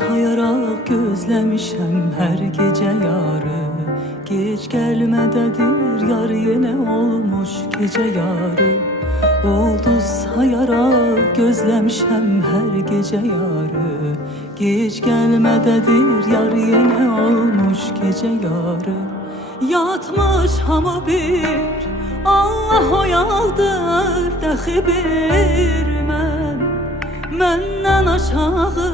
sayaraq gözləmişəm hər gecə yarı. Gec gəlmədədir yar yenə olmuş gecə yarı. Ulduz sayaraq gözləmişəm hər gecə yarı. Gec gəlmədədir yar yenə olmuş gecə yarı. Yatmış hamı bir, Allah oyaldır dəxi bir məndən aşağı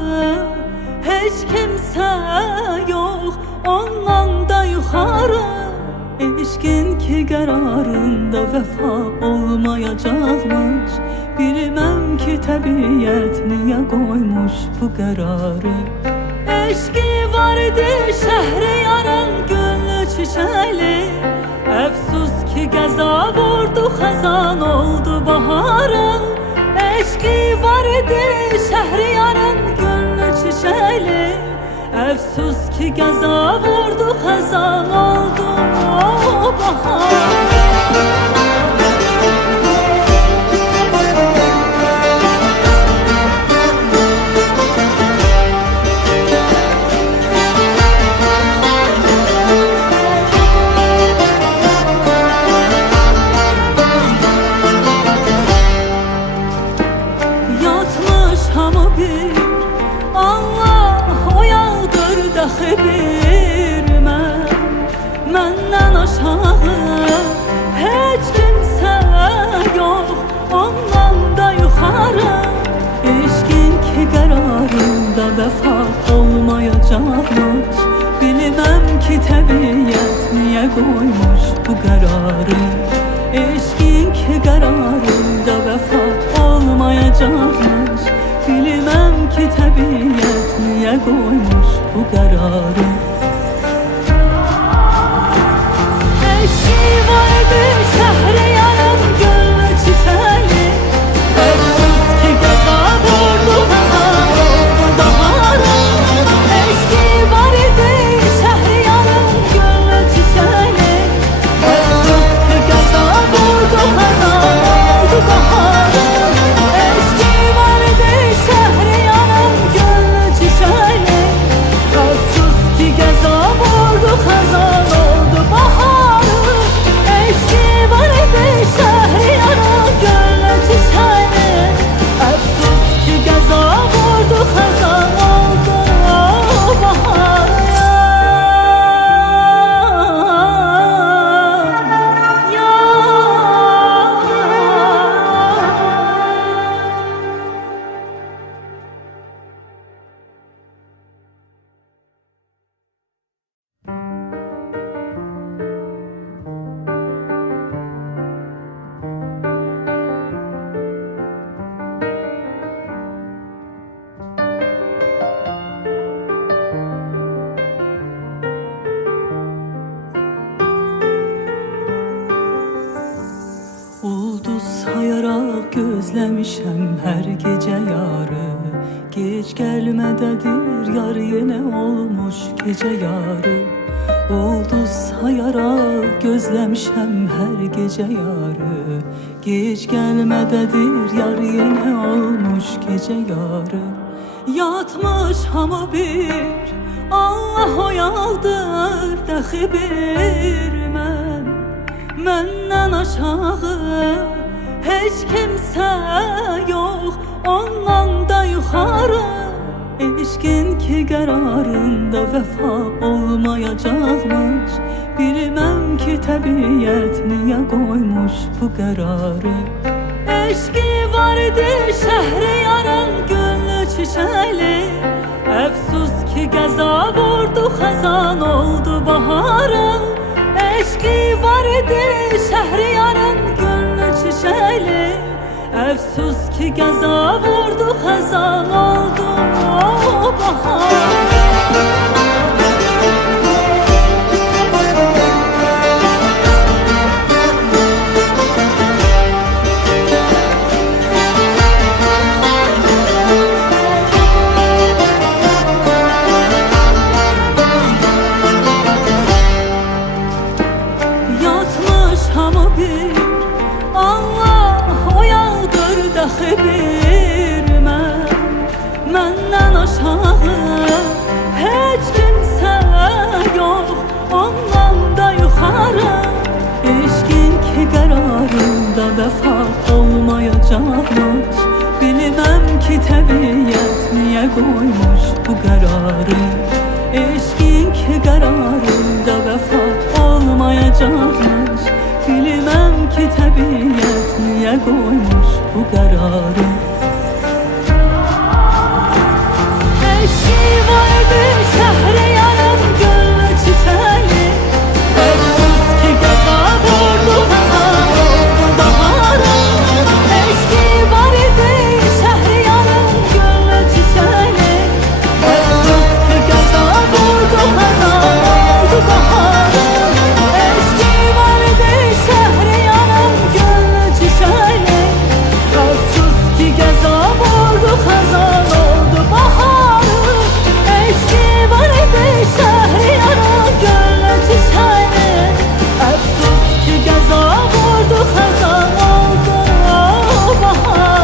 heç kimsə yox, ondan da yuxarı. Eşqin ki qərarında vəfa olmayacaqmış. Bilməm ki təbiət niyə qoymuş bu qərarı. Eşqi var idi Şəhriyarın gönlü çiçəkli. Əfsus ki qəza vurdu, xəzan oldu baharı. Eşqi var idi Şəhriyarın gönlü çiçəkli. Əfsus ki qəza vurdu, xəzan oldu baharı. Məndən aşağı heç kimsə yox, ondan da yuxarı. Eşqin ki qərarında vəfa olmayacaqmış. Bilməm ki təbiət niyə qoymuş bu qərarı. Eşqin ki qərarında vəfa olmayacaqmış. Bilməm ki təbiət niyə qoymuş bu qərarı. Eşqi var idi Şəhriyarın gönlü çiçəkli. Əfsus ki qəza vurdu, xəzan oldu baharı. Eşqi var idi Şəhriyarın gönlü çiçəkli. Əfsus ki qəza vurdu, xəzan oldu baharı. Eşqi var idi Şəhriyarın gönlü çiçəkli. Əfsus ki qəza vurdu, xəzan oldu baharı. Sayaraq gözləmişəm hər gecə yarı. Gec gəlmədədir yar yenə olmuş gecə yarı. Ulduz sayaraq gözləmişəm hər gecə yarı. Gec gəlmədədir yar yenə olmuş gecə yarı. Yatmış hamı bir, Allah oyaldır dəxi bir məndən aşağı heç kimsə yox, ondan da yuxarı. Eşqin ki qərarında vəfa olmayacaqmış. Bilməm ki təbiət niyə qoymuş bu qərarı. Eşqi var idi Şəhriyarın gönlü çiçəkli. Əfsus ki qəza vurdu, xəzan oldu baharı. Eşqi var idi Şəhriyarın gönlü çiçəkli. Əfsus ki qəza vurdu, xəzan oldu baharı. bir məndən aşağı vəfa olmayacaqmış. Bilməm ki təbiyyət niyə qoymuş bu qərarı. Eşqin ki qərarında vəfa olmayacaqmış. Bilməm ki təbiyyət niyə qoymuş bu qərarı. Eşqi vardı Şəhriyarın gönlü çiçəli. Əfsus ki qəza vurdu xəzan oldu baharı. Eşqi vardı Şəhriyarın gönlü çiçəli. Əfsus ki qəza vurdu xəzan oldu baharı. Eşqi vardı Şəhriyarın gönlü çiçəli. Əfsus ki qəza vurdu xəzan oldu baharı. Eşqi vardı Şəhriyarın gönlü çiçəli. Əfsus ki qəza vurdu xəzan oldu baharı.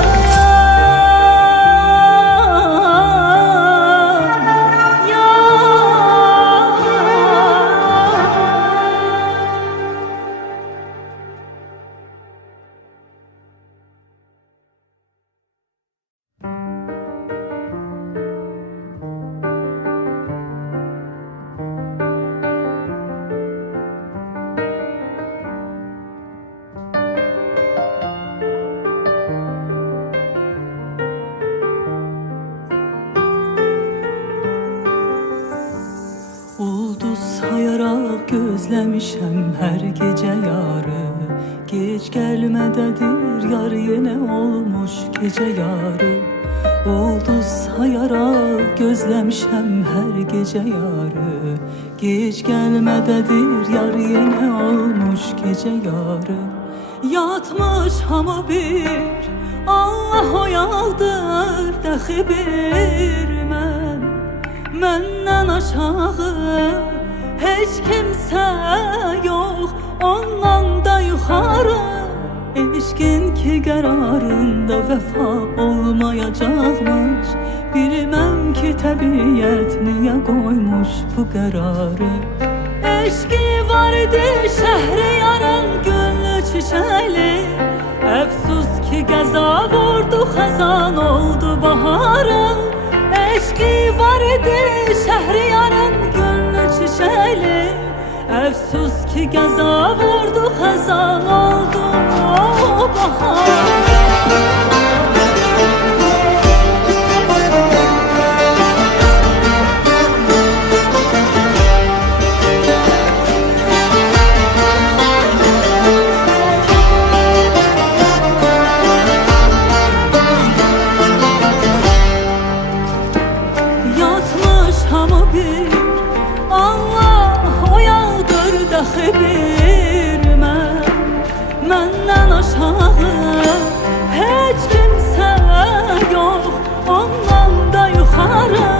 Ulduz sayaraq gözləmişəm hər gecə yarı. Gec gəlmədədir yar yenə olmuş gecə yarı. Ulduz sayaraq gözləmişəm hər gecə yarı. Gec gəlmədədir yar yenə olmuş gecə yarı. Yatmış hamı bir Allah oyaldır dəxi bir məndən aşağı heç kimsə yox, ondan da yuxarı. Eşqin ki qərarında vəfa olmayacaqmış. Bilməm ki təbiyyət niyə qoymuş bu qərarı. Eşqi vardı Şəhriyarın gönlü çiçəli. Əfsus ki qəza vurdu xəzan oldu baharı. Eşqi vardı Şəhriyarın gönlü çiçəli. Əfsus ki qəza vurdu xəzan oldu baharı. Məndən aşağı heç kimsə yox, ondan da yuxarı.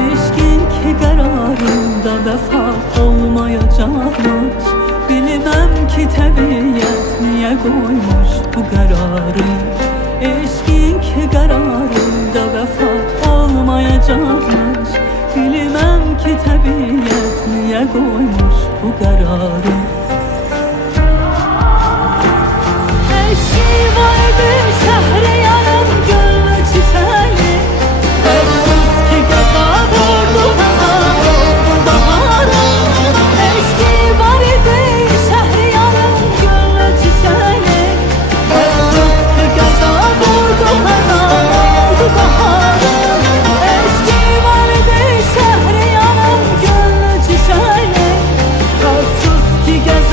Eşqin ki qərarında vəfa olmayacaqmış. Bilməm ki təbiyyət niyə qoymuş bu qərarı. Eşqin ki qərarında vəfa olmayacaqmış. Bilməm ki təbiyyət niyə qoymuş bu qərarı. Eşqi vardı Şəhriyarın gönlü çiçəli. Əfsus ki qəza vurdu xəzan oldu baharı. Eşqi vardı Şəhriyarın gönlü çiçəli. Əfsus ki qəza vurdu xəzan oldu baharı. Eşqi vardı Şəhriyarın gönlü çiçəli. Əfsus ki qəza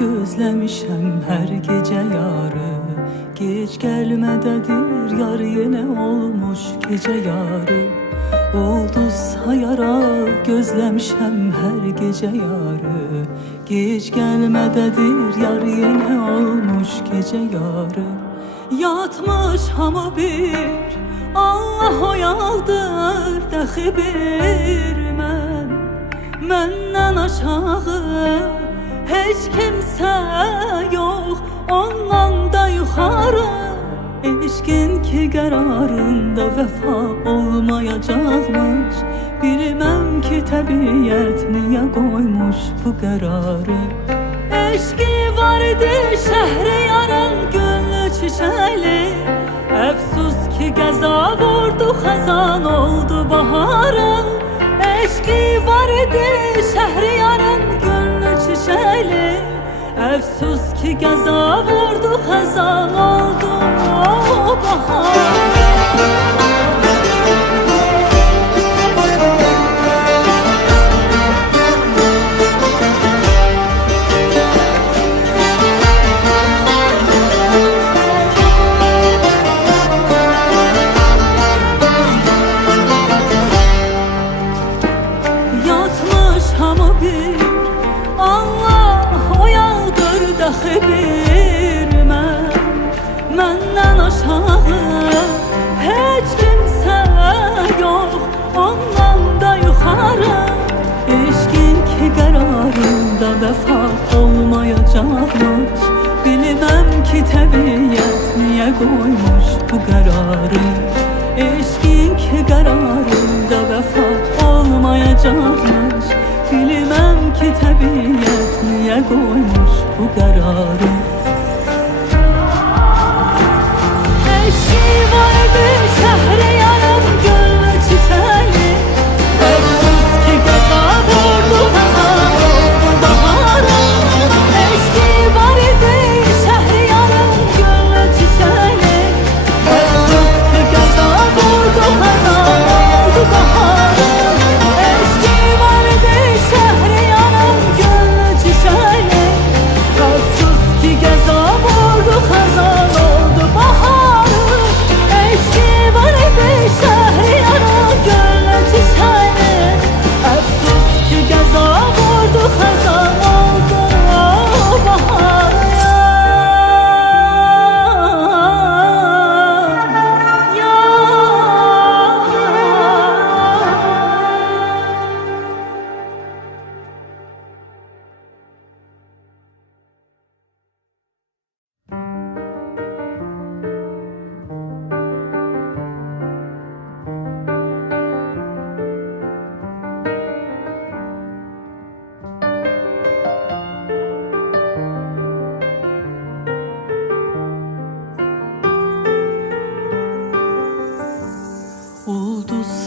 gözləmişəm hər gecə yarı. Gec gəlmədədir yar yenə olmuş gecə yarı. Ulduz sayaraq gözləmişəm hər gecə yarı. Gec gəlmədədir yar yenə olmuş gecə yarı. Yatmış hamı bir, Allah oyaldır dəxi bir məndən aşağı heç kimsə yox, ondan da yuxarı. Eşqin ki qərarında vəfa olmayacaqmış. Bilməm ki təbiət niyə qoymuş bu qərarı. Eşqi var idi Şəhriyarın gönlü çiçəli. Əfsus ki qəza vurdu xəzan oldu baharı. Eşqi var idi Şəhriyarın gönlü çiçəli. Əfsus ki qəza vurdu xəzan oldu baharı. Məndən aşağı heç kimsə yox, ondan da yuxarı. Eşqin ki qərarında vəfa olmayacaqmış. Bilməm ki təbiət niyə qoymuş bu qərarı. Eşqin ki qərarında vəfa olmayacaqmış. Bilməm ki təbiət niyə qoymuş bu qərarı. Eşqi vardı Şəhriyarın gönlü çiçəli. Əfsus ki qəza vurdu xəzan oldu baharı. Eşqi vardı Şəhriyarın gönlü çiçəli. Əfsus ki qəza vurdu xəzan oldu baharı. Eşqi vardı Şəhriyarın gönlü çiçəli. Əfsus ki qəza vurdu xəzan oldu baharı.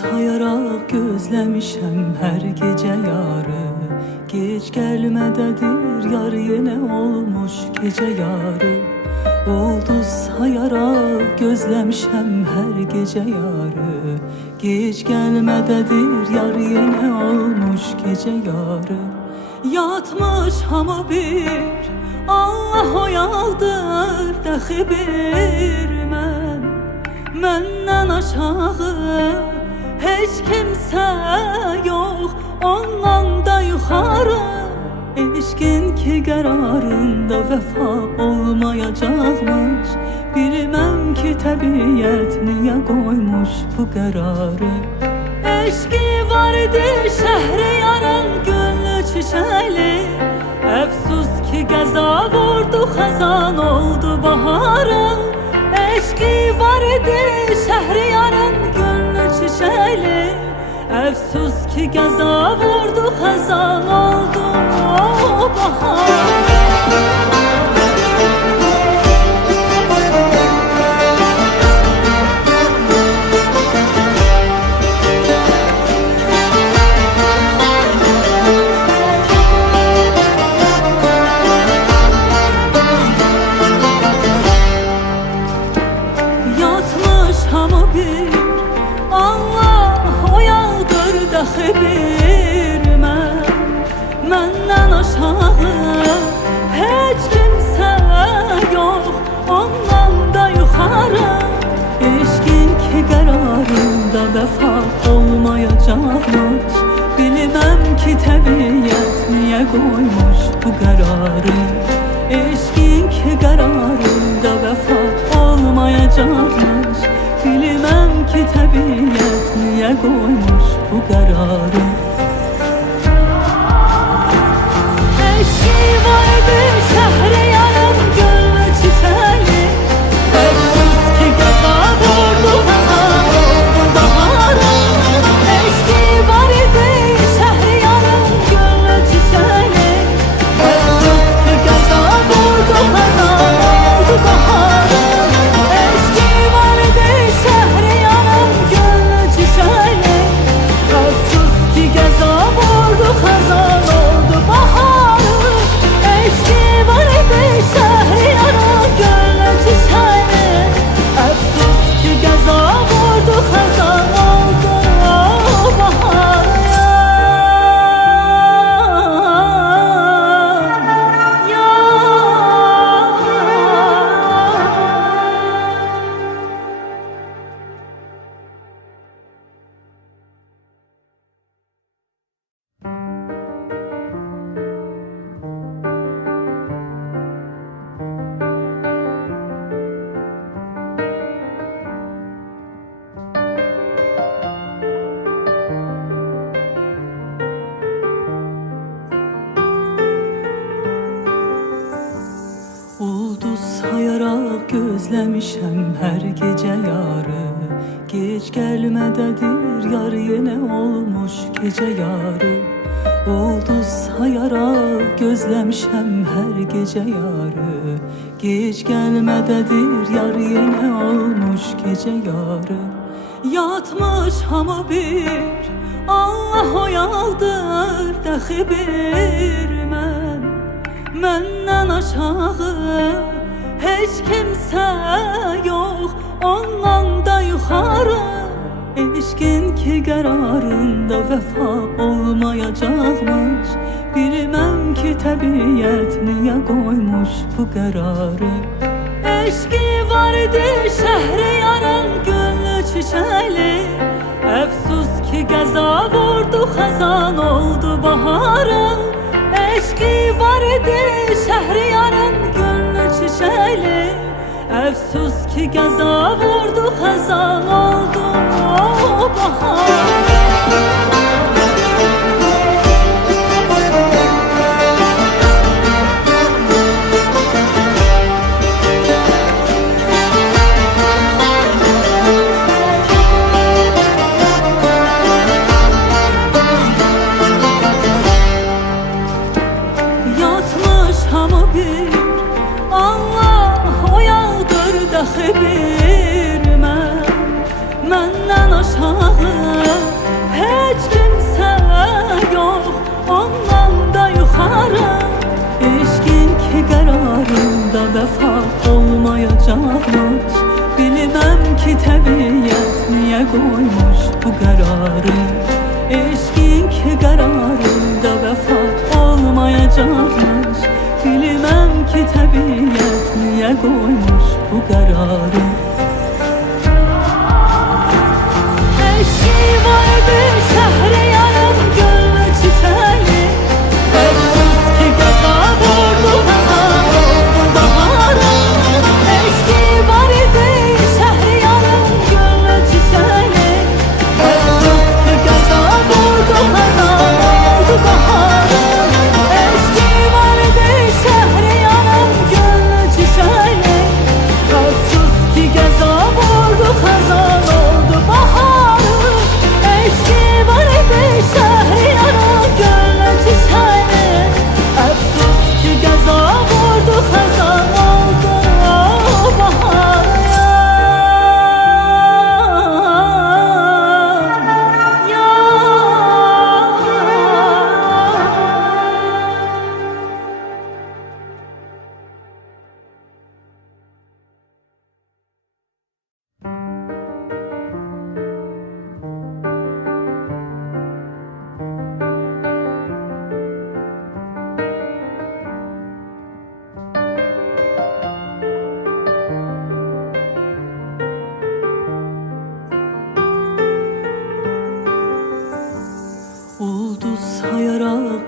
Sayaraq gözləmişəm hər gecə yarı. Gec gəlmədədir yar yenə olmuş gecə yarı. Ulduz sayaraq gözləmişəm hər gecə yarı. Gec gəlmədədir yar yenə olmuş gecə yarı. Yatmış hamı bir, Allah oyaldır dəxi bir məndən aşağı heç kimsə yox, ondan da yuxarı. Eşqin ki qərarında vəfa olmayacaqmış. Bilməm ki təbiət niyə qoymuş bu qərarı. Eşqi var idi Şəhriyarın gönlü çiçəli. Əfsus ki qəza vurdu xəzan oldu baharı. Eşqi var idi Şəhriyarın gönlü çiçəli. Əfsus ki qəza vurdu xəzan oldu baharı. bir məndən aşağı heç təbiyyət niyə qoymuş bu qərarı? Eşqin ki qərarında vəfa olmayacaqmış. Bilməm ki təbiyyət niyə qoymuş bu qərarı? Eşqi vardı Şəhriyarın gönlü çiçəli. Əfsus ki qəza vurdu xəzan oldu baharı. Eşqi vardı Şəhriyarın gönlü çiçəli. Əfsus ki qəza vurdu xəzan oldu baharı. Eşqi vardı Şəhriyarın gönlü çiçəli. Əfsus ki qəza vurdu xəzan oldu baharı. Eşqi vardı Şəhriyarın gönlü çiçəli. Əfsus ki qəza vurdu xəzan oldu baharı. Ulduz sayaraq gözləmişəm hər gecə yarı. Gec gəlmədədir yar yenə olmuş gecə yarı. Ulduz sayaraq gözləmişəm hər gecə yarı. Gec gəlmədədir yar yenə olmuş gecə yarı. Yatmış hamı bir Allah oyaldır dəxi bir məndən aşağı heç kimsə yox, ondan da yuxarı. Eşqin ki qərarında vəfa olmayacaqmış. Bilməm ki təbiyyət niyə qoymuş bu qərarı. Eşqi vardı Şəhriyarın gönlü çiçəli. Əfsus ki qəza vurdu xəzan oldu baharı. Eşqi vardı Şəhriyarın gönlü çiçəli. Əfsus ki qəza vurdu xəzan oldu baharı. Məndən aşağı heç kimsə yox, ondan da yuxarı. Eşqin ki qərarında vəfa olmayacaqmış. Bilməm ki təbiyyət niyə qoymuş bu qərarı. Eşqin ki qərarında vəfa olmayacaqmış. Bilməm ki təbiyyət niyə qoymuş bu qərarı. Eşqi vardı Şəhriyarın gönlü çiçəli. Əfsus ki qəza vurdu xəzan oldu baharı. Eşqi vardı Şəhriyarın gönlü çiçəli. Əfsus ki qəza vurdu xəzan oldu baharı. Eşqi vardı Şəhriyarın gönlü çiçəli. Əfsus ki qəza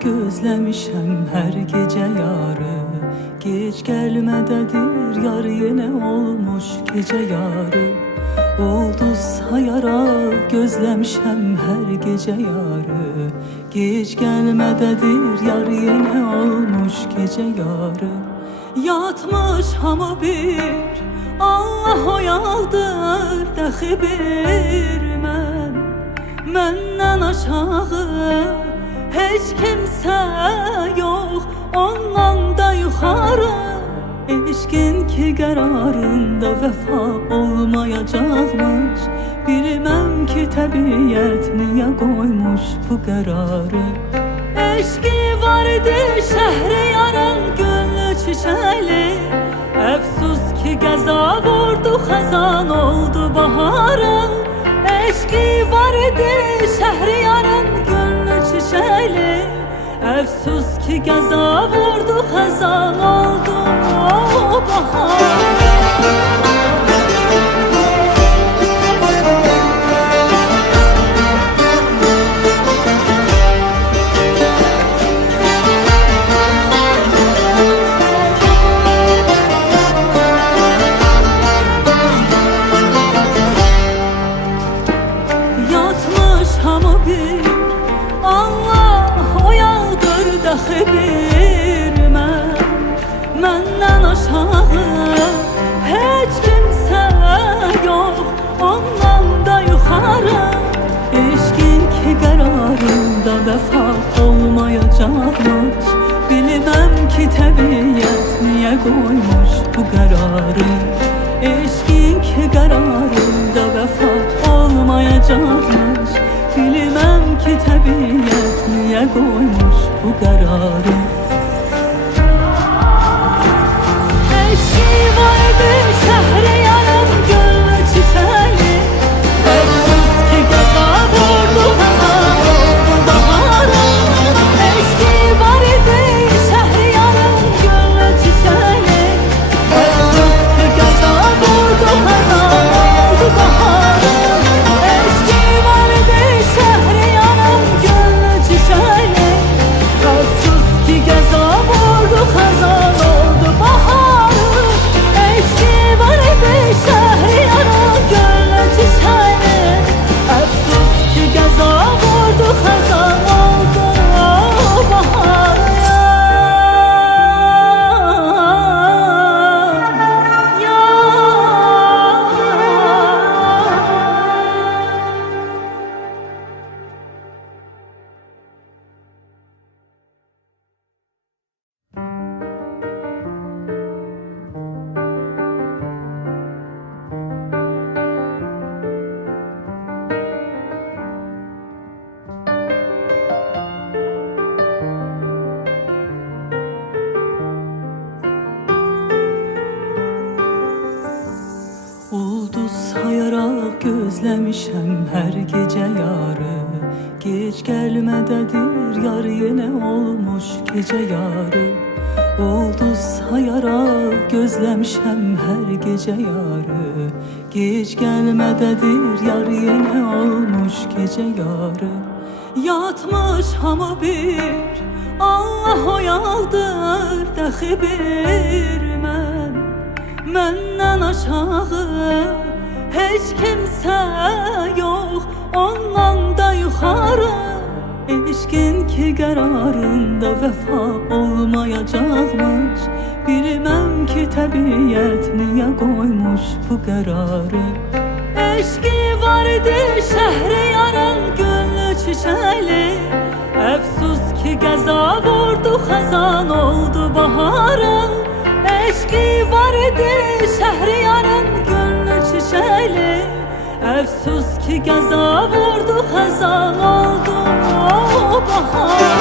gözləmişəm hər gecə yarı. Gec gəlmədədir yar yenə olmuş gecə yarı. Ulduz sayaraq gözləmişəm hər gecə yarı. Gec gəlmədədir yar yenə olmuş gecə yarı. Yatmış hamı bir, Allah oyaldır dəxi bir məndən aşağı heç kimsə yox, ondan da yuxarı. Eşqin ki qərarında vəfa olmayacaqmış. Bilməm ki təbiət niyə qoymuş bu qərarı. Eşqi var idi Şəhriyarın güllü çiçəli. Əfsus ki qəza vurdu, xəzan oldu baharı. Eşqi var idi Şəhriyarın güllü çiçəli. Əfsus ki qəza vurdu, xəzan oldu baharı. Məndən aşağı heç kimsə yox, ondan da yuxarı. Eşqin ki qərarında vəfa olmayacaqmış. Bilməm ki təbiət niyə qoymuş bu qərarı. Eşqin ki qərarında vəfa olmayacaqmış. Bilməm ki təbiət niyə qoymuş bu qərarı. Eşqi vardı Şəhriyarın güllü çiçəli. Əfsus ki qəza vurdu, xəzan oldu baharı. Eşqi vardı Şəhriyarın güllü çiçəli. Əfsus ki qəza vurdu, xəzan oldu baharı. Eşqi vardı Şəhriyarın güllü çiçəli. Əfsus ki qəza vurdu, xəzan oldu baharı. Sayaraq gözləmişəm hər gecə yarı. Gec gəlmədədir yar yenə olmuş gecə yarı. Ulduz sayaraq gözləmişəm hər gecə yarı. Gec gəlmədədir yar yenə olmuş gecə yarı. Yatmış hamı bir, Allah oyaldır dəxi bir məndən aşağı heç kimsə yox, ondan da yuxarı. Eşqin ki qərarında vəfa olmayacaqmış. Bilməm ki təbiət niyə qoymuş bu qərarı. Eşqi var idi Şəhriyarın güllü çiçəli. Əfsus ki qəza vurdu, xəzan oldu baharı. Eşqi var idi Şəhriyarın güllü çiçəli. Əfsus ki qəza vurdu, xəzan oldu baharı.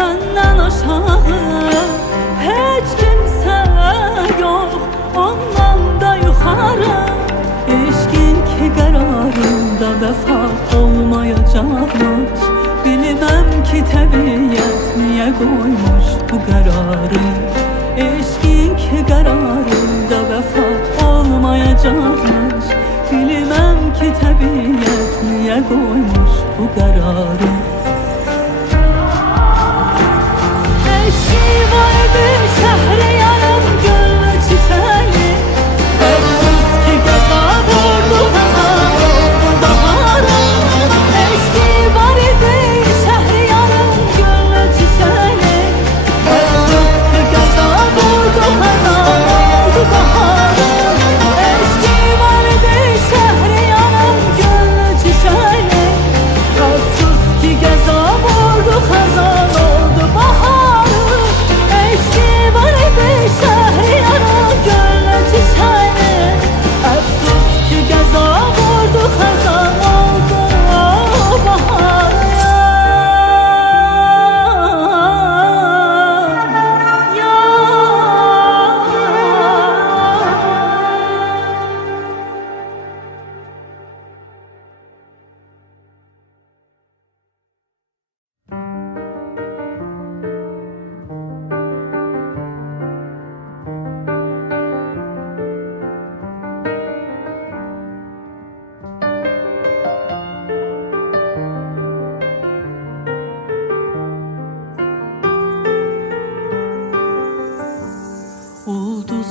Məndən aşağı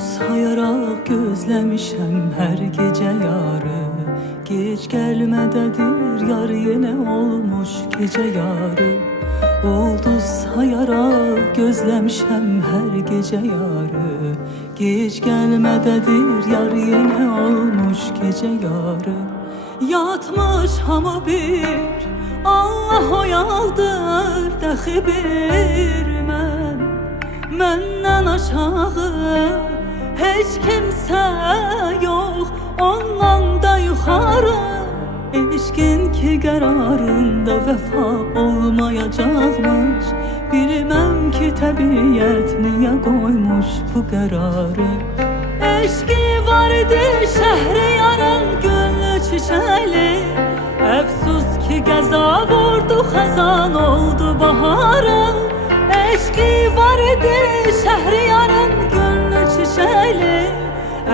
sayaraq gözləmişəm hər gecə yarı. Gec gəlmədədir yar yenə olmuş gecə yarı. Ulduz sayaraq gözləmişəm hər gecə yarı. Gec gəlmədədir yar yenə olmuş gecə yarı. Yatmış hamı bir, Allah oyaldır dəxi bir məndən aşağı heç kimsə yox, ondan da yuxarı. Eşqin ki qərarında vəfa olmayacaqmış. Bilməm ki təbiət niyə qoymuş bu qərarı. Eşqi var idi Şəhriyarın gönlü çiçəli. Əfsus ki qəza vurdu, xəzan oldu baharı. Eşqi var idi Şəhriyarın gönlü çiçəli.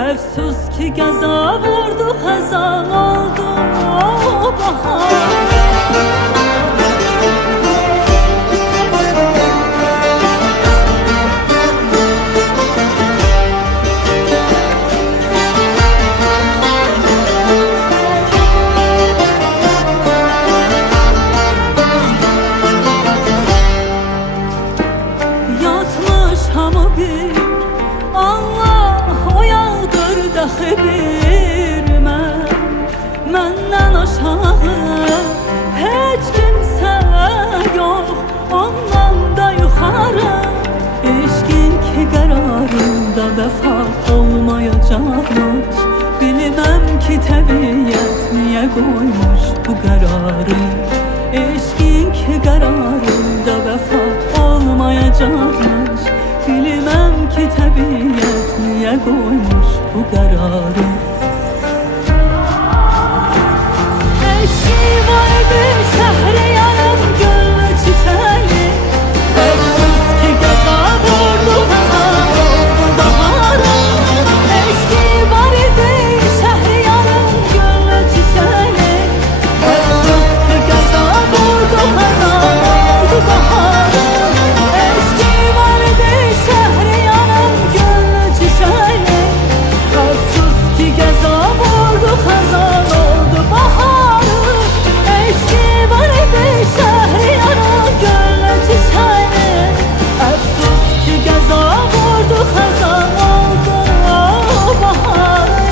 Əfsus ki qəza vurdu, xəzan oldu baharı. Məndən aşağı heç kimsə yox, ondan da yuxarı. Eşqin ki qərarında vəfa olmayacaqmış. Bilməm ki təbiət niyə qoymuş bu qərarı. Eşqin ki qərarında vəfa olmayacaqmış. Bilməm ki təbiət niyə qoymuş bu qərarı. Eşqi vardı Şəhriyarın gönlü çiçəli. Əfsus ki qəza vurdu, xəzan oldu baharı. Eşqi vardı Şəhriyarın gönlü çiçəli. Əfsus ki qəza vurdu, xəzan oldu baharı. Eşqi vardı Şəhriyarın gönlü çiçəli. Əfsus ki qəza vurdu, xəzan oldu baharı.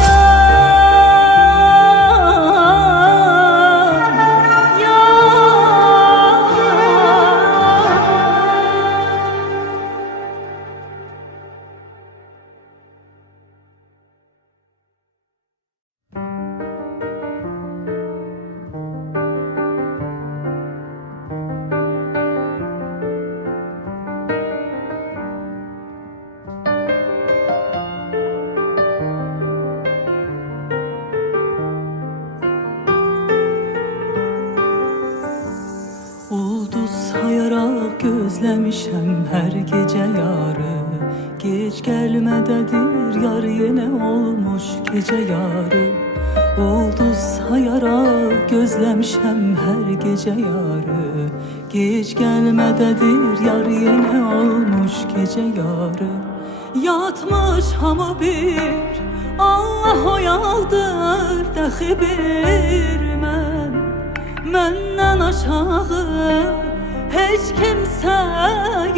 Sayaraq gözləmişəm hər gecə yarı. Gec gəlmədədir yar yenə olmuş gecə yarı. Ulduz sayaraq gözləmişəm hər gecə yarı. Gec gəlmədədir yar yenə olmuş gecə yarı. Yatmış hamı bir, Allah oyaldır dəxi bir məndən aşağı heç kimsə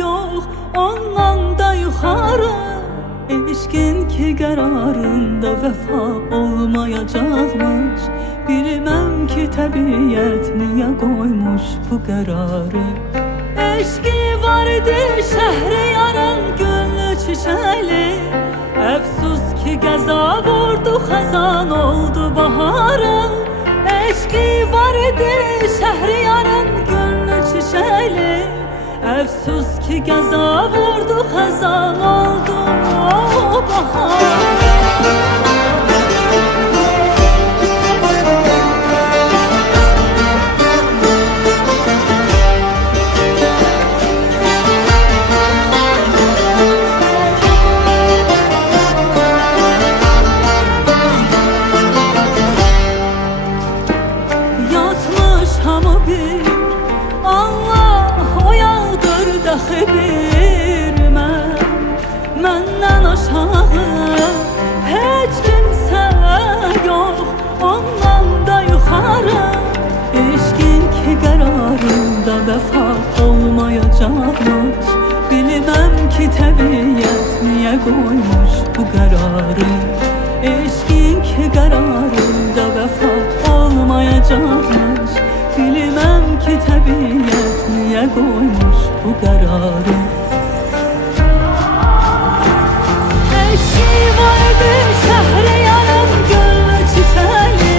yox, ondan da yuxarı. Eşqin ki qərarında vəfa olmayacaqmış. Bilməm ki təbiət niyə qoymuş bu qərarı. Eşqi var idi Şəhriyarın gönlü çiçəli. Əfsus ki qəza vurdu, xəzan oldu baharı. Eşqi var idi Şəhriyarın gönlü çiçəli. Əfsus ki qəza vurdu, xəzan oldu baharı. bir məndən aşağı koymuş bu kararı? Eşkin ki kararında vefa olmayacakmış. Bilmem ki təbiyyət niye koymuş bu kararı? Eşki vardı Şəhriyarın gönlü çiçəli.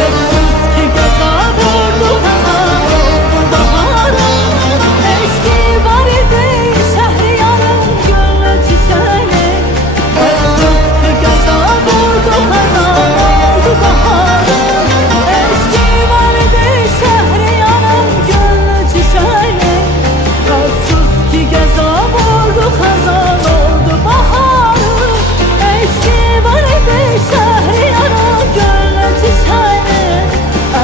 Öksüz ki qəza vurdu xəzan oldu baharı. Eşki vardı Şəhriyarın gönlü çiçəli. Öksüz ki qəza vurdu xəzan oldu baharı. Eşki vardı Şəhriyarın gönlü çiçəli. Öksüz ki qəza vurdu xəzan oldu baharı. Eşki vardı Şəhriyarın gönlü çiçəli.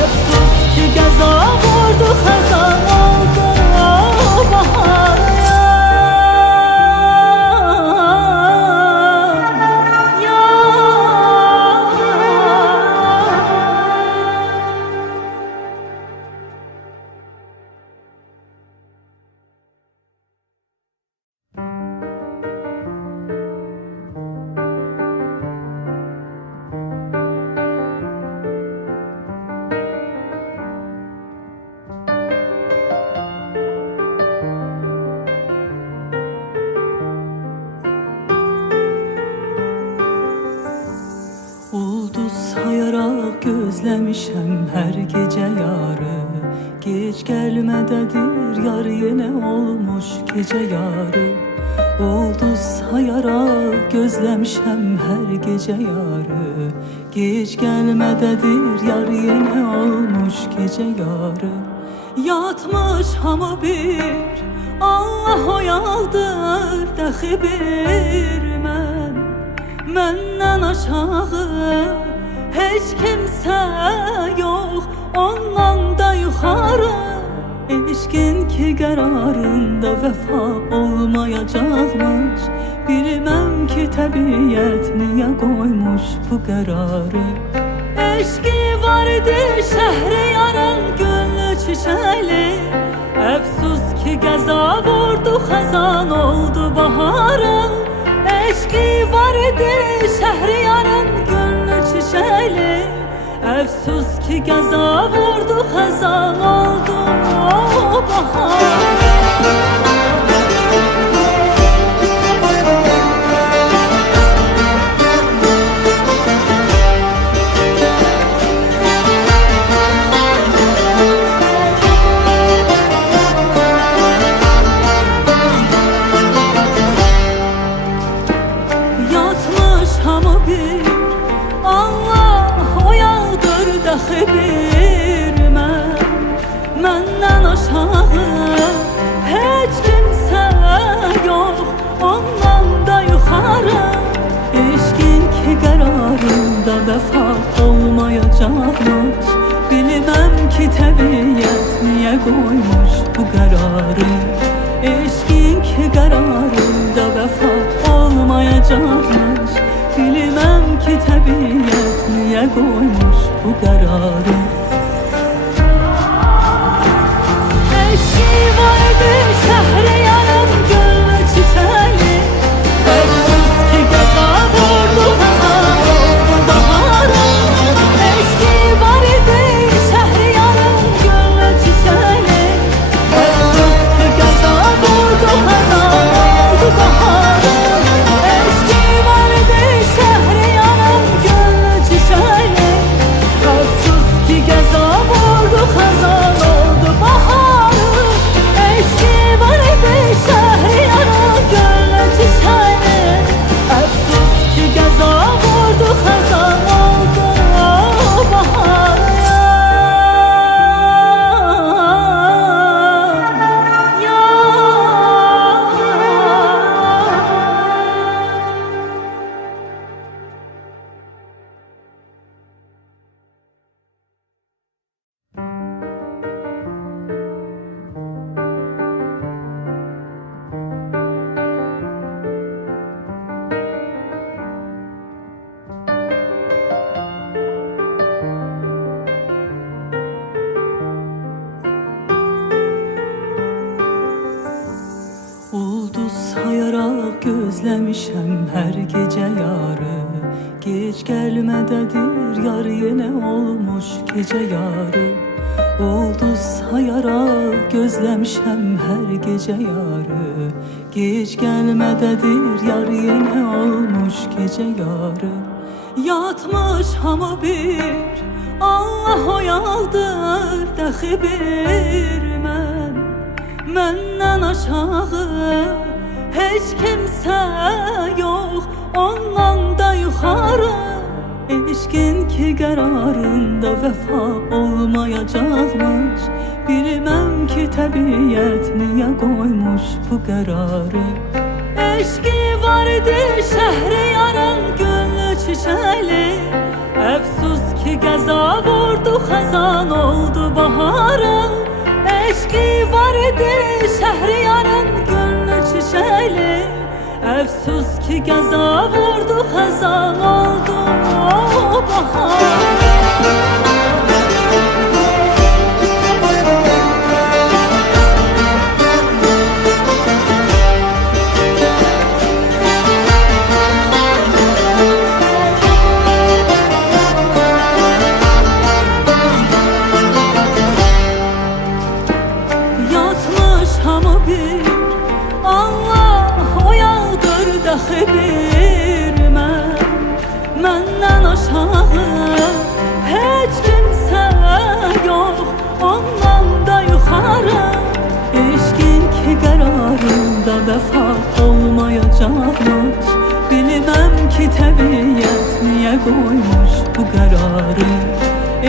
Öksüz ki qəza vurdu xəzan oldu baharı. Ulduz sayarak gözlemişem her gece yarı. Geç gelmededir yar yine olmuş gece yarı. Ulduz sayarak gözlemişem her gece yarı. Geç gelmededir yar yine olmuş gece yarı. Yatmış hamı bir Allah oyaldır dəxi bir Məndən aşağı heç kimsə yox, ondan da yuxarı. Eşkin ki qərarında vəfa olmayacaqmış. Bilməm ki təbiyyət niyə qoymuş bu qərarı? Eşki vardı Şəhriyarın gönlü çiçəli. Əfsus ki qəza vurdu xəzan oldu baharı. Eşki vardı Şəhriyarın gönlü çiçəli. Əfsus ki qəza vurdu xəzan oldu baharı. Məndən aşağı heç kimsə yox, ondan da yuxarı. Eşkin ki qərarında vəfa olmayacaqmış. Bilməm ki təbiyyət niyə qoymuş bu qərarı? Eşkin ki qərarında vəfa olmayacaqmış. Bilməm ki təbiyyət niyə qoymuş bu qərarı? Eşki vardı Şəhriyarın gönlü çiçəli. Öksüz ki qəza vurdu xəzan oldu baharı. Eşki vardı Şəhriyarın gönlü çiçəli. Öksüz ki qəza vurdu xəzan oldu baharı. Eşki vardı Şəhriyarın gönlü çiçəli. Öksüz ki gözləmişəm hər gecə yarı. Gec gəlmədədir yar yenə olmuş gecə yarı. Ulduz sayaraq gözləmişəm hər gecə yarı. Gec gəlmədədir yar yenə olmuş gecə yarı. Yatmış hamı bir, Allah oyaldır dəxi bir məndən aşağı heç kimsə yox, ondan da yuxarı. Eşqin ki qərarında vəfa olmayacaqmış. Bilməm ki təbiət niyə qoymuş bu qərarı. Eşqi var idi Şəhriyarın gönlü çiçəli. Əfsus ki qəza vurdu xəzan oldu baharı. Eşqi var idi Şəhriyarın gönlü çiçəli. Əfsus ki qəza vurdu xəzan oldu baharı. Məndən aşağı heç kimsə yox, ondan da yuxarı. Eşqin ki qərarında vəfa olmayacaqmış. Bilməm ki təbiət niyə qoymuş bu qərarı.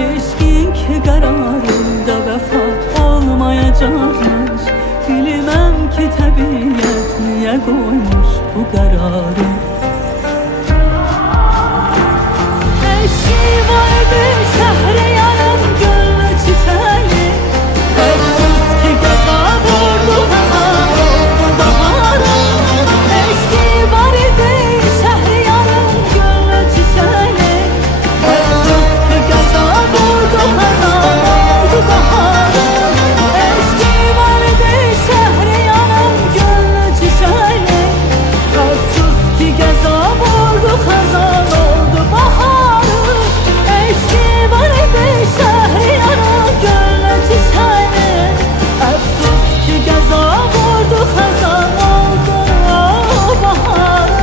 Eşqin ki qərarında vəfa olmayacaqmış. Bilməm ki təbiət niyə qoymuş bu qərarı. Eşqi vardı Şəhriyarın gönlü çiçəli. Əfsus ki qəza vurdu xəzan oldu baharı. Eşqi vardı Şəhriyarın gönlü çiçəli. Əfsus ki qəza vurdu xəzan oldu baharı. Eşqi vardı Şəhriyarın gönlü çiçəli. Əfsus ki qəza vurdu xəzan oldu baharı.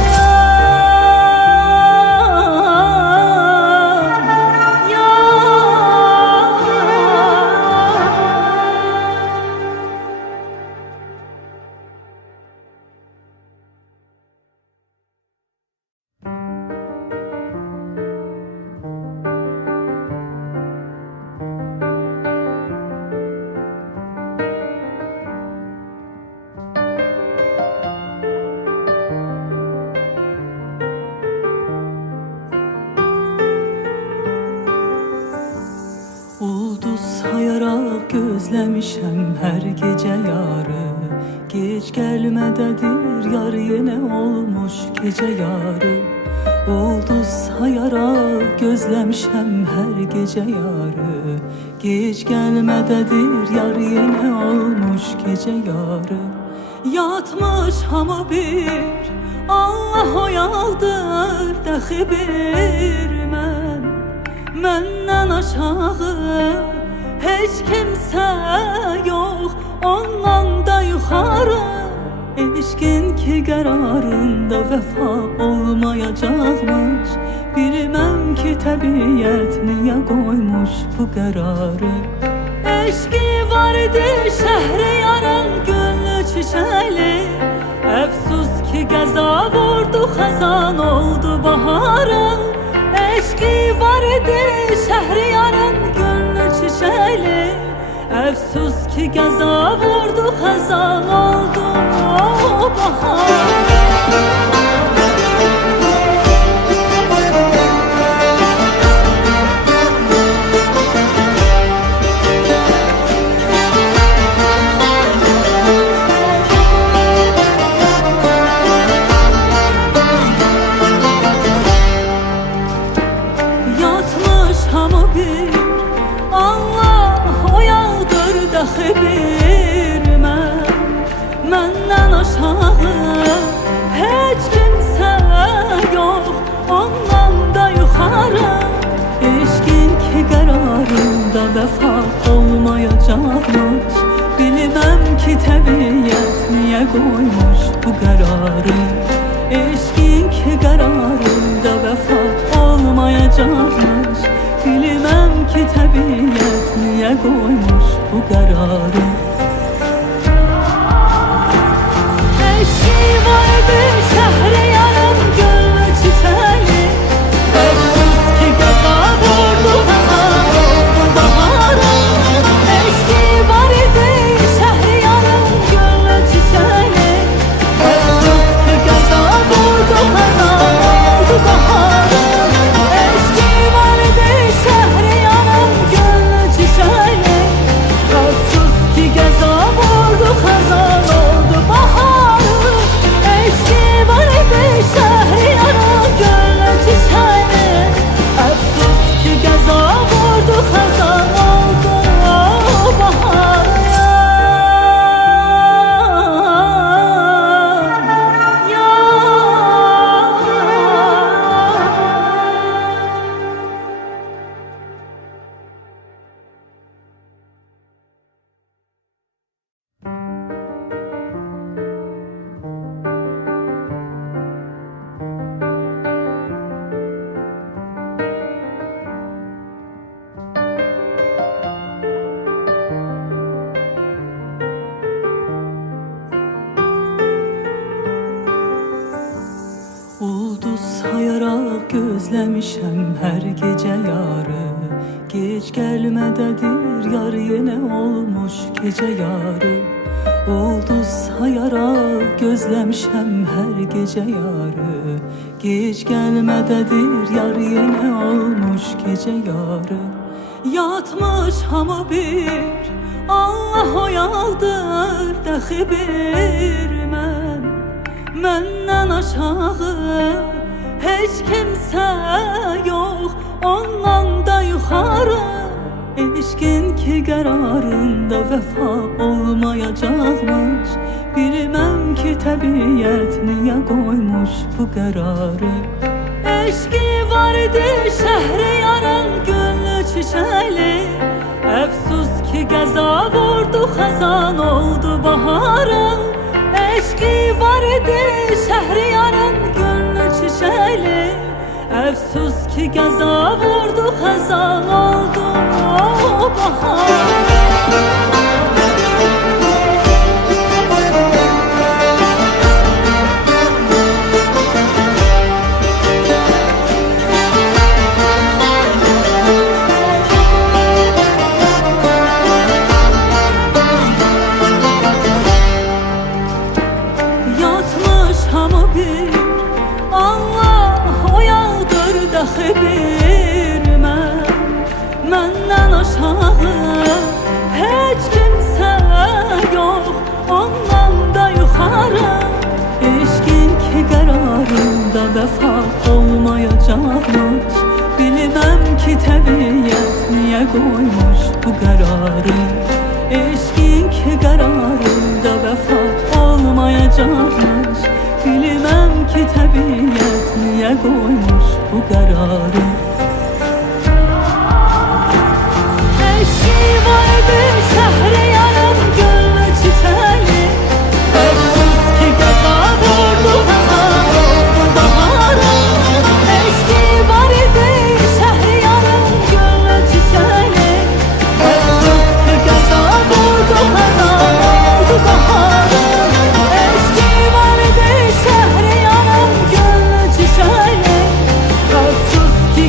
Ulduz sayaraq gözləmişəm hər gecə yarı. Gec gəlmədədir yar yenə olmuş gecə yarı. Ulduz sayaraq gözləmişəm hər gecə yarı. Gec gəlmədədir yar yenə olmuş gecə yarı. Yatmış hamı bir, Allah oyaldır dəxi bir məndən aşağı heç kimsə yox, ondan da yuxarı. Eşqin ki qərarında vəfa olmayacaqmış. Bilməm ki təbiət niyə qoymuş bu qərarı. Eşqi var idi Şəhriyarın gönlü çiçəli. Əfsus ki qəza vurdu xəzan oldu baharı. Eşqi var idi Şəhriyarın gönlü çiçəli. Əfsus ki qəza vurdu xəzan oldu baharı. Məndən aşağı heç koymuş bu kararı? Eşkin ki kararında vefa olmayacakmış. Bilmem ki təbiyyət niye koymuş bu kararı? Eşki vardı Şəhriyarın gönlü çiçəli. Öpsüz ki qəza vurdu xəzan oldu baharı. Eşki vardı Şəhriyarın gönlü çiçəli. Öpsüz ki qəza vurdu xəzan oldu baharı. Eşki vardı Şəhriyarın gönlü çiçəli. Öpsüz ki qəza vurdu xəzan oldu baharı. Eşki vardı Şəhriyarın gönlü çiçəli. Öpsüz ki qəza vurdu xəzan oldu baharı. Ulduz sayarak gözlemişem her gece yarı. Geç gelmededir yar yine olmuş gece yarı. Ulduz sayarak gözlemişem her gece yarı. Geç gelmededir yar yine olmuş gece yarı. Yatmış hamı bir Allah oyaldır dəxi bir Məndən aşağı heç kimsə yox, ondan da yuxarı. Eşkin ki qərarında vəfa olmayacaqmış. Bilməm ki təbiyyət niyə qoymuş bu qərarı? Eşki vardı Şəhriyarın gönlü çiçəli. Əfsus ki qəza vurdu xəzan oldu baharı. Eşki vardı Şəhriyarın gönlü çiçəli. Əfsus ki qəza vurdu xəzan oldu bahar. Məndən aşağı heç kimsə yox, ondan da yuxarı. Eşkin ki qərarında vəfa olmayacaqmış. Bilməm ki təbiyyət niyə qoymuş bu qərarı? Eşkin ki qərarında vəfa olmayacaqmış. Bilməm ki təbiyyət niyə qoymuş bu qərarı? Eşki vardı Şəhriyarın gönlü çiçəli. Öpsüz ki qəza vurdu xəzan oldu baharı. Eşki vardı Şəhriyarın gönlü çiçəli. Öpsüz ki qəza vurdu xəzan oldu baharı. Eşki vardı Şəhriyarın gönlü çiçəli. Öpsüz ki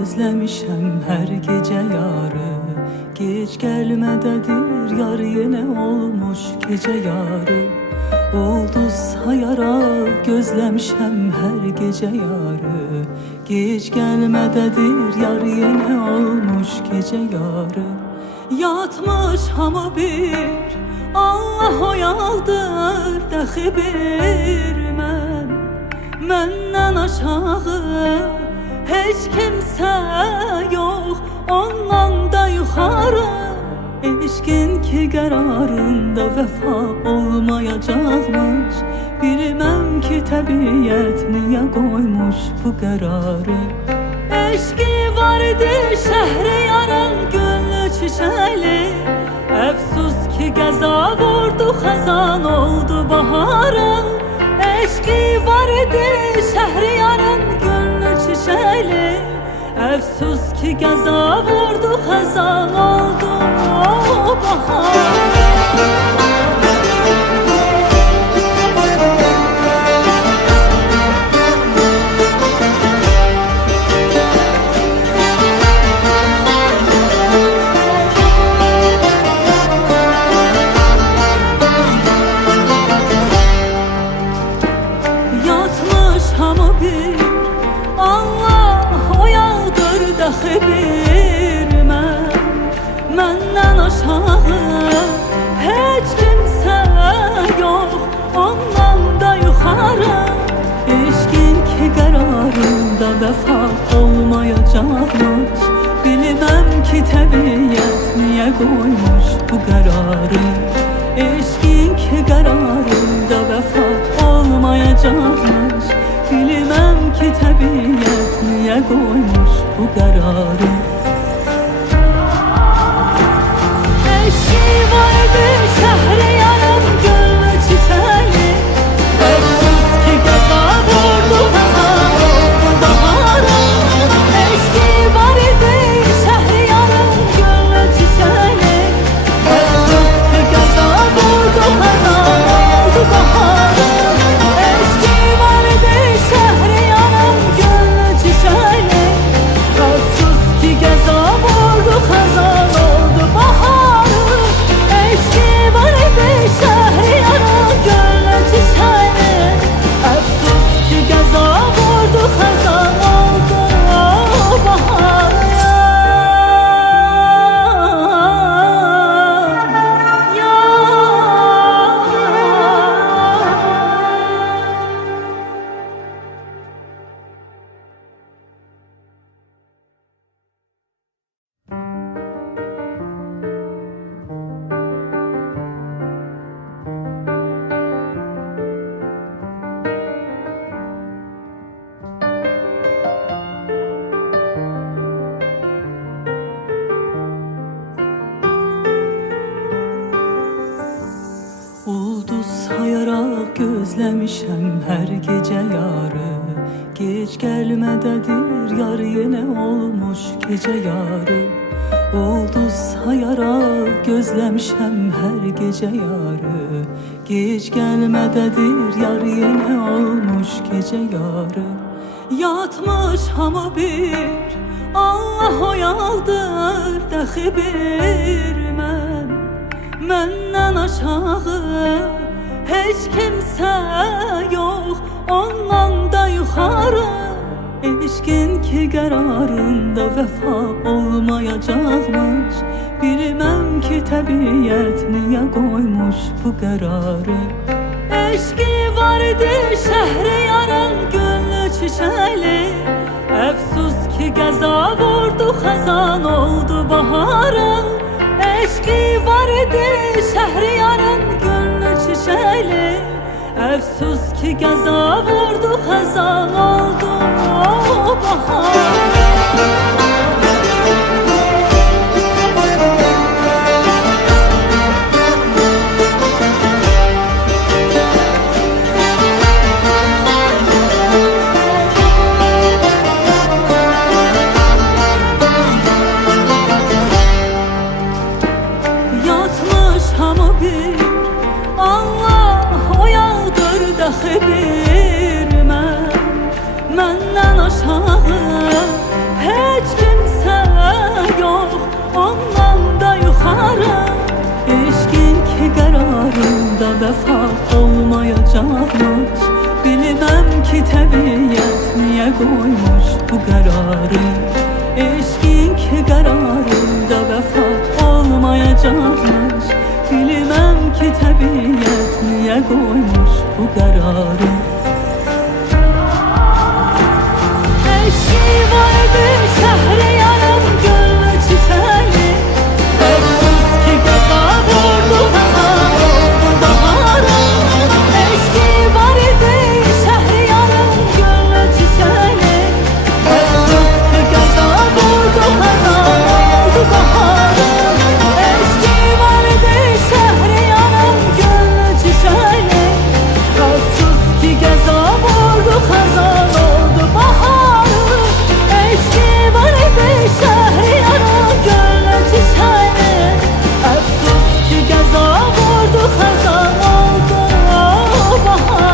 gözləmişəm hər gecə yarı. Gec gəlmədədir yar yenə olmuş gecə yarı. Ulduz sayaraq gözləmişəm hər gecə yarı. Gec gəlmədədir yar yenə olmuş gecə yarı. Yatmış hamı bir, Allah oyaldır dəxi bir məndən aşağı heç kimsə yox, ondan da yuxarı. Eşqin ki qərarında vəfa olmayacaqmış. Bilməm ki təbiət niyə qoymuş bu qərarı. Eşqi vardı Şəhriyarın gönlü çiçəli. Əfsus ki qəza vurdu, xəzan oldu baharı. Eşqi vardı Şəhriyarın gönlü çiçəli. Əfsus ki qəza vurdu, xəzan oldu baharı. Məndən aşağı heç kimsə yox, ondan da yuxarı. Eşqin ki qərarında vəfa olmayacaqmış. Bilməm ki təbiət niyə qoymuş bu qərarı. Eşqin ki qərarında vəfa olmayacaqmış. Bilməm ki təbiət niyə qoymuş bu qərarı. Eşqi vardı Şəhriyarın gönlü çiçəli. Əfsus ki qəza vurdu, xəzan oldu baharı. Eşqi vardı Şəhriyarın gönlü çiçəli. Əfsus ki qəza vurdu, xəzan oldu baharı. Eşqi vardı Şəhriyarın gönlü çiçəli. Əfsus ki qəza vurdu, xəzan oldu baharı. Sayaraq gözləmişəm hər gecə yarı. Gec gəlmədədir yar yenə olmuş gecə yarı. Ulduz sayaraq gözləmişəm hər gecə yarı. Gec gəlmədədir yar yenə olmuş gecə yarı. Yatmış hamı bir, Allah oyaldır dəxi bir məndən aşağı heç kimsə yox, ondan da yuxarı. Eşqin ki qərarında vəfa olmayacaqmış. Bilməm ki təbiət niyə qoymuş bu qərarı. Eşqi vardı Şəhriyarın gönlü çiçəli. Əfsus ki qəza vurdu, xəzan oldu baharı. Eşqi vardı Şəhriyarın gönlü çiçəli. Əfsus ki qəza vurdu, xəzan oldu baharı. bir məndən aşağı heç baharım. Eşkin ki kararında vefa olmayacakmış. Bilmem ki təbiyyət niye koymuş bu kararı. Eşkin ki kararında vefa olmayacakmış. Bilmem ki təbiyyət niye koymuş bu kararı. Eşki vardı Şəhriyarın gönlü çiçəli. Öpsüz ki qəza vurdu xəzan oldu baharım. Eşki vardı Şəhriyarın gönlü çiçəli. Öpsüz ki qəza vurdu xəzan oldu baharım. Eşki vardı Şəhriyarın gönlü çiçəli. Öpsüz ki qəza vurdu xəzan oldu baharım. Eşki vardı Şəhriyarın gönlü çiçəli. Öpsüz ki qəza vurdu xəzan oldu baharım.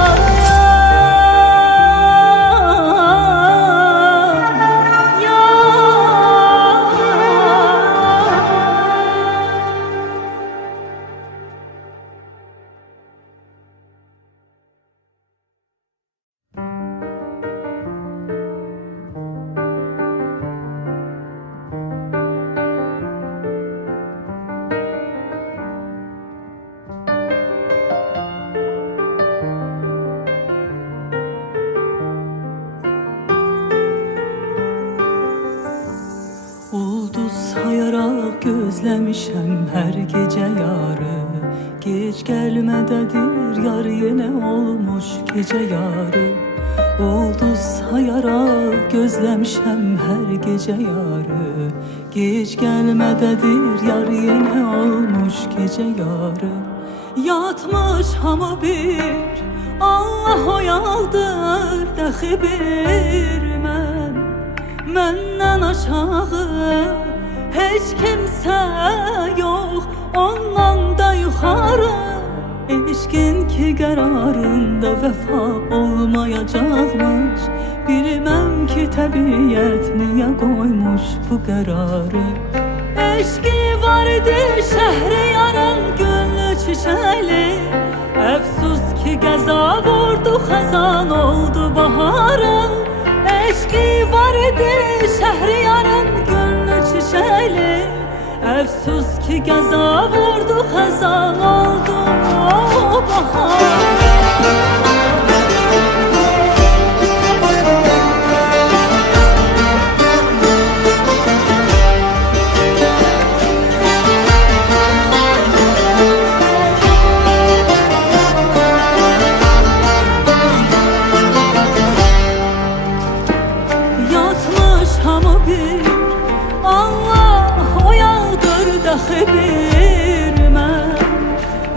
Ulduz sayarak gözlemişem her gece yarı. Geç gelmededir yar yine olmuş gece yarı. Ulduz sayarak gözlemişem her gece yarı. Geç gelmededir yar yine olmuş gece yarı. Yatmış hamı bir Allah oyaldır dəxi bir Məndən aşağı heç kimsə yox, ondan da yuxarı. Eşkin ki qərarında vəfa olmayacaqmış. Bilməm ki təbiyyət niyə qoymuş bu qərarı. Eşki vardı Şəhriyarın gönlü çiçəli. Əfsus ki qəza vurdu xəzan oldu baharım. Eşki vardı Şəhriyarın gönlü çiçəli. Əfsus ki qəza vurdu xəzan oldu baharım.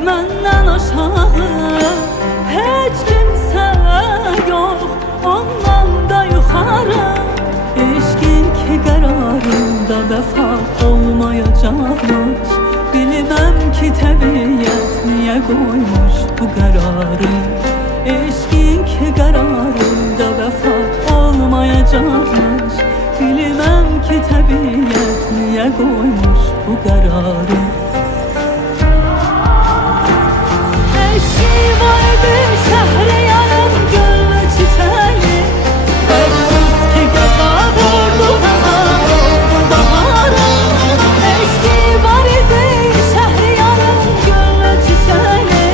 Məndən aşağı heç kimsə yox, ondan da yuxarı. Eşkin ki qərarında vəfa olmayacaqmış. Bilməm ki təbiyyət niyə qoymuş bu qərarı. Eşkin ki qərarında vəfa olmayacaqmış. Bilməm ki təbiyyət niyə qoymuş bu qərarı. Eşki vardı Şəhriyarın gönlü çiçəli. Öpsüz ki qəza vurdu xəzan oldu baharım. Eşki vardı Şəhriyarın gönlü çiçəli.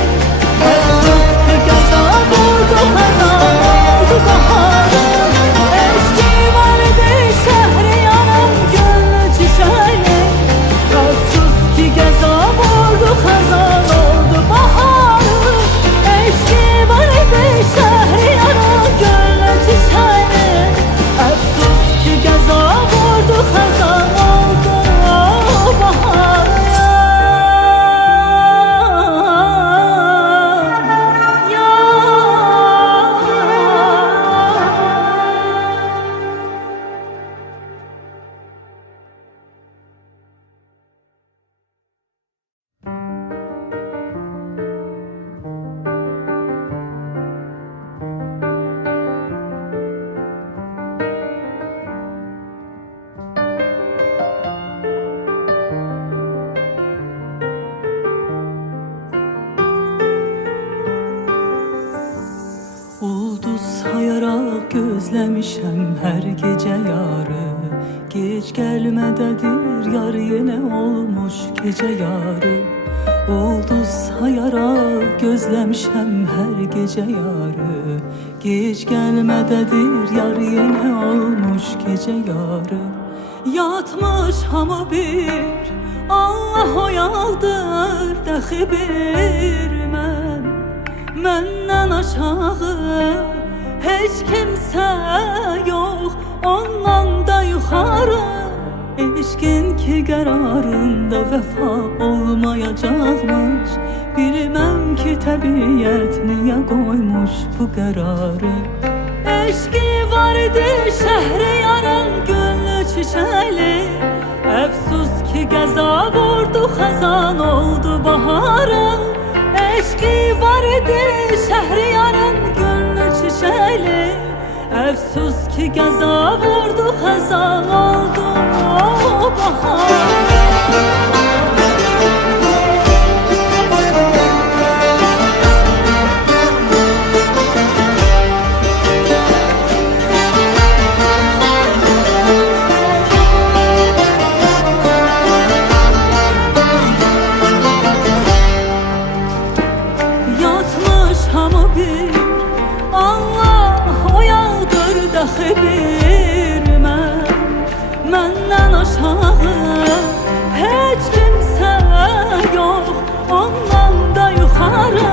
Öpsüz ki qəza vurdu xəzan oldu baharım. Eşki vardı Şəhriyarın gönlü çiçəli. Öpsüz ki qəza gözləmişəm hər gecə yarı. Gec gəlmədədir yar yenə olmuş gecə yarı. Ulduz sayaraq gözləmişəm hər gecə yarı. Gec gəlmədədir yar yenə olmuş gecə yarı. Yatmış hamı bir, Allah oyaldır dəxi bir məndən aşağı heç kimsə yox, ondan da yuxarı. Eşqin ki qərarında vəfa olmayacaqmış. Bilməm ki təbiət niyə qoymuş bu qərarı. Eşqi vardı Şəhriyarın güllü çiçəli. Əfsus ki qəza vurdu xəzan oldu baharı. Eşqi vardı Şəhriyarın güllü çiçəli. Əfsus ki qəza vurdu xəzan oldu baharı. Hamı bir, Allah oyaldır dəxi bir məndən aşağı heç kimsə yox, ondan da yuxarı.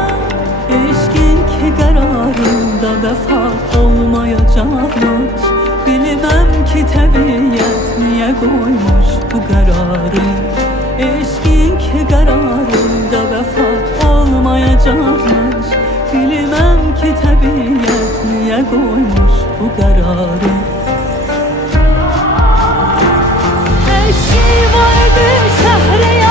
Eşqin ki qərarında vəfa olmayacaqmış. Bilməm ki təbiət niyə qoymuş bu qərarı. Eşqin ki qərarında vəfa olmayacaqmış. Bilməm ki təbiət niyə qoymuş bu qərarı. Eşqi vardı Şəhriyarın